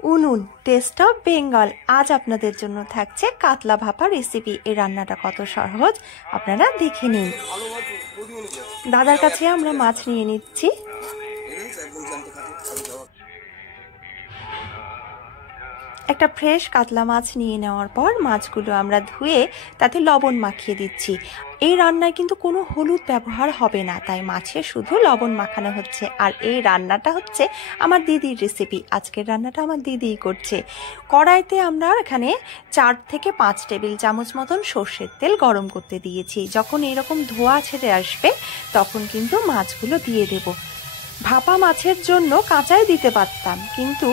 উনুন test of Bengal. আজ আপনাদের জন্য থাকছে কাতলা ভাপা রেসিপি। এই রান্নাটা কত সহজ আপনারা দেখে নিন। দাদার কাছে আমরা মাছ নিয়ে নিচ্ছি। একটা ফ্রেশ কাতলা মাছ নিয়ে নেওয়ার পর মাছগুলো আমরা ধুয়ে তাতে লবণ মাখিয়ে দিচ্ছি। এই রান্নায় কিন্তু কোনো হলুদ ব্যবহার হবে না, তাই মাছে শুধু লবণ মাখানো হচ্ছে। আর এই রান্নাটা হচ্ছে আমার দিদির রেসিপি। আজকের রান্নাটা আমার দিদিই করছে। কড়াইতে আমরা এখানে 4 থেকে 5 টেবিল চামচ মতন সর্ষের তেল গরম করতে দিয়েছি। যখন এরকম ধোঁয়া ছেড়ে আসবে তখন কিন্তু মাছগুলো দিয়ে দেব। ভাপা মাছের জন্য কাঁচাই দিতে পারতাম, কিন্তু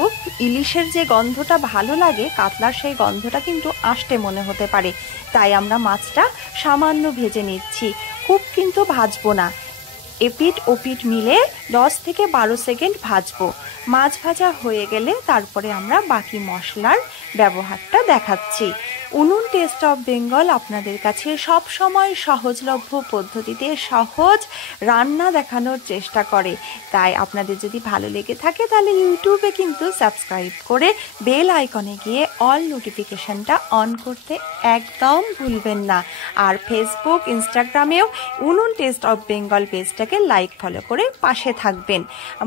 ইলিশের যে গন্ধটা ভালো লাগে কাতলার সেই গন্ধটা কিন্তু আষ্টে মনে হতে পারে, তাই আমরা মাছটা সামান্য ভেজে নিচ্ছি, খুব কিন্তু ভাজবো না। এপিট ওপিট মিলে 10 থেকে 12 সেকেন্ড ভাজবো। মাছ ভাজা হয়ে গেলে তারপরে আমরা বাকি মশলার ব্যবহারটা দেখাচ্ছি। উনুন টেস্ট অফ বেঙ্গল আপনাদের কাছে সব সময় সহজলভ্য পদ্ধতিতে সহজ রান্না দেখানোর চেষ্টা করে, তাই আপনাদের যদি ভালো লেগে থাকে তাহলে ইউটিউবে কিন্তু সাবস্ক্রাইব করে বেল আইকনে গিয়ে অল নোটিফিকেশনটা অন করতে একদম ভুলবেন না। আর ফেসবুক ইনস্টাগ্রামেও উনুন টেস্ট অফ বেঙ্গল পেজটাকে লাইক ফলো করে পাশে থাকবেন।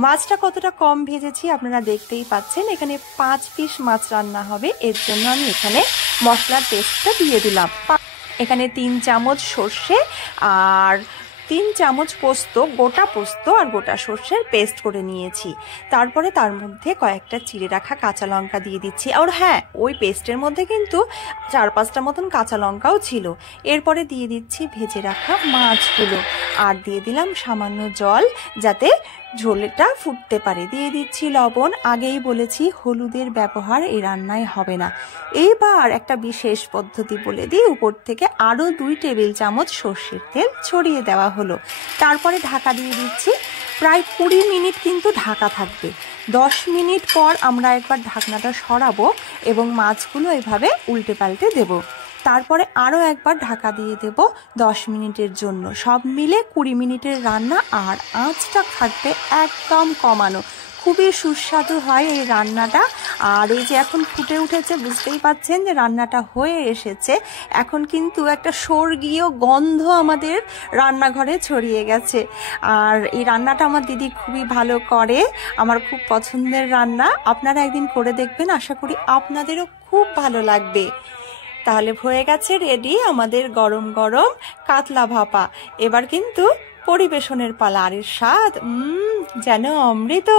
মাছটা কতটা কম ভেজেছি আপনারা দেখতেই পাচ্ছেন। এখানে 5 পিস মাছ রান্না হবে, এর জন্য আমি এখানে মশলার পেস্টটা দিয়ে দিলাম। এখানে 3 চামচ সর্ষে আর 3 চামচ পোস্ত, গোটা পোস্ত আর গোটা সর্ষের পেস্ট করে নিয়েছি। তারপরে তার মধ্যে কয়েকটা চিড়ে রাখা কাঁচা লঙ্কা দিয়ে দিচ্ছি। আর হ্যাঁ, ওই পেস্টের মধ্যে কিন্তু 4-5টা মতন কাঁচা লঙ্কাও ছিল। এরপরে দিয়ে দিচ্ছি ভেজে রাখা মাছগুলো আর দিয়ে দিলাম সামান্য জল যাতে ঝোলটা ফুটতে পারে। দিয়ে দিচ্ছি লবণ। আগেই বলেছি হলুদের ব্যবহার এই রান্নায় হবে না। এইবার একটা বিশেষ পদ্ধতি বলে দিই, উপর থেকে আরও 2 টেবিল চামচ সর্ষের তেল ছড়িয়ে দেওয়া হলো। তারপরে ঢাকা দিয়ে দিচ্ছি। প্রায় 20 মিনিট কিন্তু ঢাকা থাকবে। 10 মিনিট পর আমরা একবার ঢাকনাটা সরাবো এবং মাছগুলো এভাবে উল্টে পাল্টে দেবো। তারপরে আরও একবার ঢাকা দিয়ে দেব 10 মিনিটের জন্য। সব মিলে 20 মিনিটের রান্না, আর আঁচটা থাকবে একদম কমানো। খুবই সুস্বাদু হয় এই রান্নাটা। আর এই যে এখন ফুটে উঠেছে, বুঝতেই পাচ্ছেন যে রান্নাটা হয়ে এসেছে। এখন কিন্তু একটা স্বর্গীয় গন্ধ আমাদের রান্নাঘরে ছড়িয়ে গেছে। আর এই রান্নাটা আমার দিদি খুবই ভালো করে, আমার খুব পছন্দের রান্না। আপনারা একদিন করে দেখবেন, আশা করি আপনাদেরও খুব ভালো লাগবে। তাহলে হয়ে গেছে রেডি আমাদের গরম গরম কাতলা ভাপা। এবার কিন্তু পরিবেশনের পালা। আর এর স্বাদ যেন অমৃত।